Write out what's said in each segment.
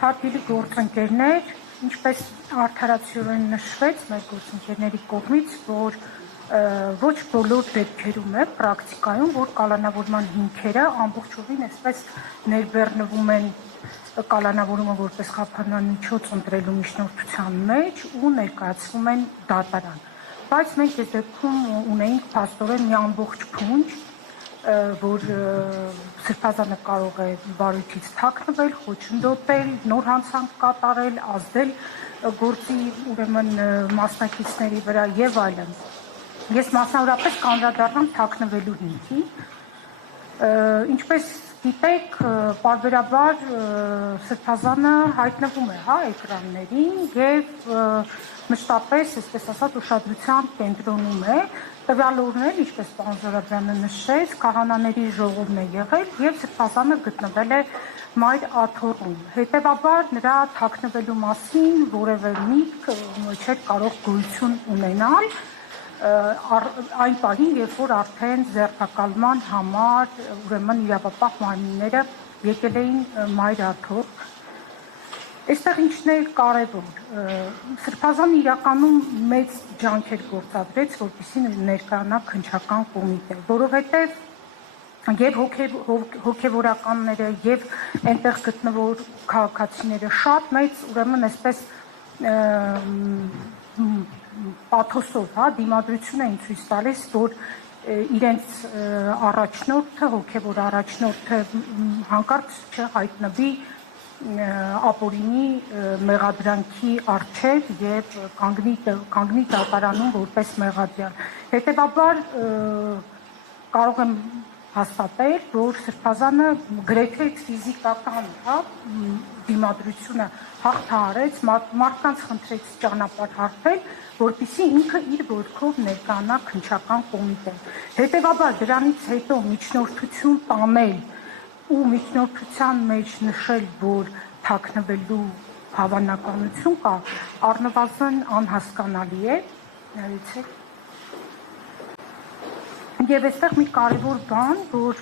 Հարգելի գործընկերներ, ինչպես արդարացիորեն նշվեց մեր գործընկերների կողմից, որ ոչ բոլոր դեպքերում է պրակտիկայում, որ կալանավորման հիմքերը ամբողջովին այսպես ներբեռնվում են կալանավորումը որպես խափանման միջոց ընտրելու միջնորդության մեջ ու ներկայացվում են դատարան։ Բայց մենք այս դեպքում ունեինք փաստորեն մի ամբողջ փունջ, որ Սրբազանը կարող է վարույթից թաքնվել, խոչընդոտել, նոր հանցանք կատարել, ազդել գործի ուրեմն մասնակիցների վրա եւ այլն։ Ես մասնավորապես կանդրադառնամ թաքնվելու հիմքին։ Ինչպես գիտեք, պարբերաբար Սրբազանը հայտնվում է էկրաններին եւ մշտապես, այսպես ասած, ուշադրության կենտրոնում է։ Տվյալ օրերին, ինչպես պարոն Զոհրաբյանը նշեց, քահանաների ժողովն է եղել եւ Սրբազանը գտնվել է մայր աթոռում։ Հետեւաբար նրա թաքնվելու մասին որևէ միտք չէր կարող գոյություն ունենալ այն պահին, երբ որ արդեն ձերբակալման համար ուրեմն իրավապահ մարմինները եկել էին մայր աթոռ։ Այստեղ ինչն է կարևոր, Սրբազանը իրականում մեծ ջանքեր գործադրեց, որպեսզի ներկայանա քննչական կոմիտե, որովհետև եւ հոգեվորականները եւ այնտեղ գտնվող քաղաքացիները շատ մեծ ուրեմն այսպես պաթոսով դիմադրություն էին ցույց տալիս, որ իրենց առաջնորդը, հոգեվոր առաջնորդը հանկարծ չհայտնվի ապօրինի մեղադրանքի առջև եւ կանգնի դատարանում որպես մեղադրյալ։ Հետեւաբար կարող եմ հաստատել, որ Սրբազանը գրեթե ֆիզիկական դիմադրությունը հաղթահարեց, մարդկանց խնդրեց ճանապարհ հարթել, որպեսզի ինքը իր ոտքով ներկայանա քննչական կոմիտեն։ Հետեւաբար դրանից հետո միջնորդություն տանել ու միջնորդության մեջ նշել, որ թաքնվելու հավանականություն կա, առնվազն անհասկանալի է, եւ այստեղ մի կարևոր բան, որ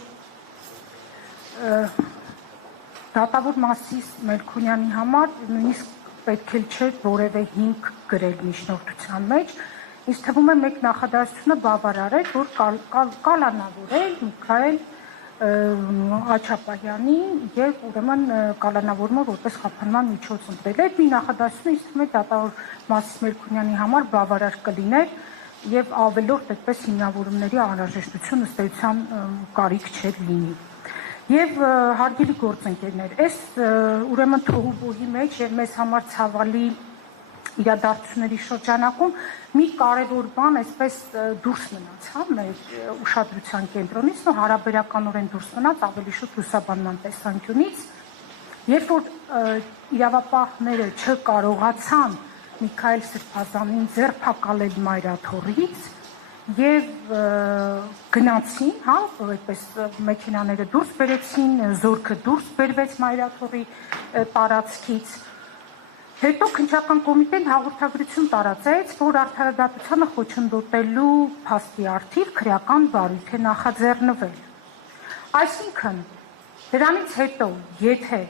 դատավոր Մասիս Մելքոնյանի համար նույնիսկ պետք է չէր որևէ հիմք գրել միջնորդության մեջ, ինձ թվում է մեկ նախադասությունը բավարար է, որ կալանավորել Միքայել Աչապահյանին եւ ուրեմն կալանավորումը որպես խափանման միջոց ընտրել։ Այդ մի նախադասությունը ինձ թվում է դատավոր Մասիս Մելքոնյանի համար բավարար կլիներ եւ ավելորդ այդպես հիմնավորումների անհրաժեշտություն ըստ էության կարիք չէր լինի։ Եվ հարգելի գործընկերներ, այս ուրեմն թոհուբոհի մեջ եւ մեզ համար ցավալի իրադարձությունների շրջանակում մի կարևոր բան այսպես դուրս մնաց մեր ուշադրության կենտրոնից ու հարաբերականորեն դուրս մնաց ավելի շուտ լուսաբանման տեսանկյունից, երբ որ իրավապահները չկարողացան Միքայել Սրբազանին ձերբակալել մայր աթոռից եւ գնացին, այդպես մեքենաները դուրս բերեցին, զորքը դուրս բերվեց մայր աթոռի տարածքից։ Հետո քննչական կոմիտեն հաղորդագրություն տարածեց, որ արդարադատությանը խոչընդոտելու փաստի առթիվ քրեական վարույթ է նախաձեռնվել։ Այսինքն, դրանից հետո, եթե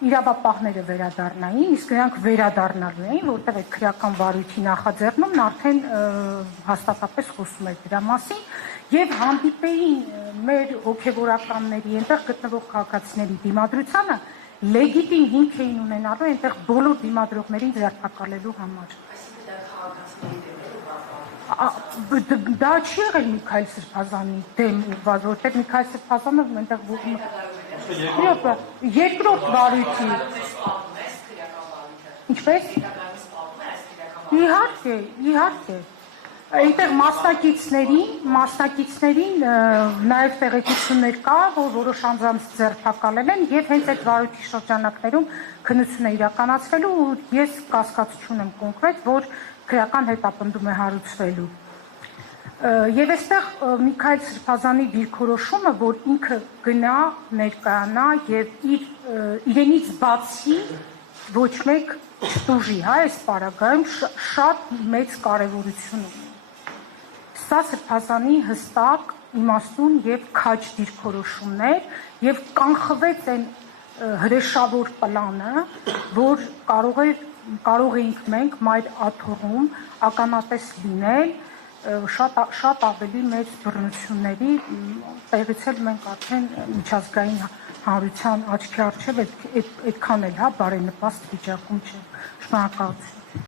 իրավապահները վերադառնային, իսկ նրանք վերադառնալու էին, որտեղ այդ քրեական վարույթի նախաձեռնումն արդեն հաստատապես խոսում էր դրա մասին, եւ հանդիպեին մեր հոգեվորականների, այնտեղ գտնվող քաղաքացիների դիմադրությանը, լեգիտիմ հիմք էին ունենալու այնտեղ բոլոր դիմադրողներին ձերբակալելու համար։ Դա չի եղել Միքայել Սրբազանի դեմ ուղղված, որտեղ Միքայել Սրբազանը այնտեղ երկրորդ վարույթի։ Ինչպես։ Իհարկե։ Այնտեղ մասնակիցներին նաև տեղեկություններ կա, որ որոշ անձանց ձերբակալել են եւ հենց այդ վարույթի շրջանակներում քննություն է իրականացվելու ու ես կասկածություն եմ կոնկրետ, որ քրեական հետապնդում է հարուցվելու։ Եվ այստեղ Միքայել Սրբազանի դիրքորոշումը, որ ինքը գնա, ներկայանա եւ իրենից բացի ոչ մեկ չտուժի, այս պարագայում շատ մեծ կարեւորություն ունի։ Սա Սրբազանի հստակ իմաստուն եւ քաջ դիրքորոշումներ եւ կանխվեց այն հրեշավոր պլանը, որ կարող էինք մենք մայր աթոռում ականատես լինել շատ ավելի մեծ բռնությունների, տեղից էլ մենք արդեն միջազգային հանրության աչքի առջև այդքան էլ բարենպաստ վիճակում չէ։ Շնորհակալություն։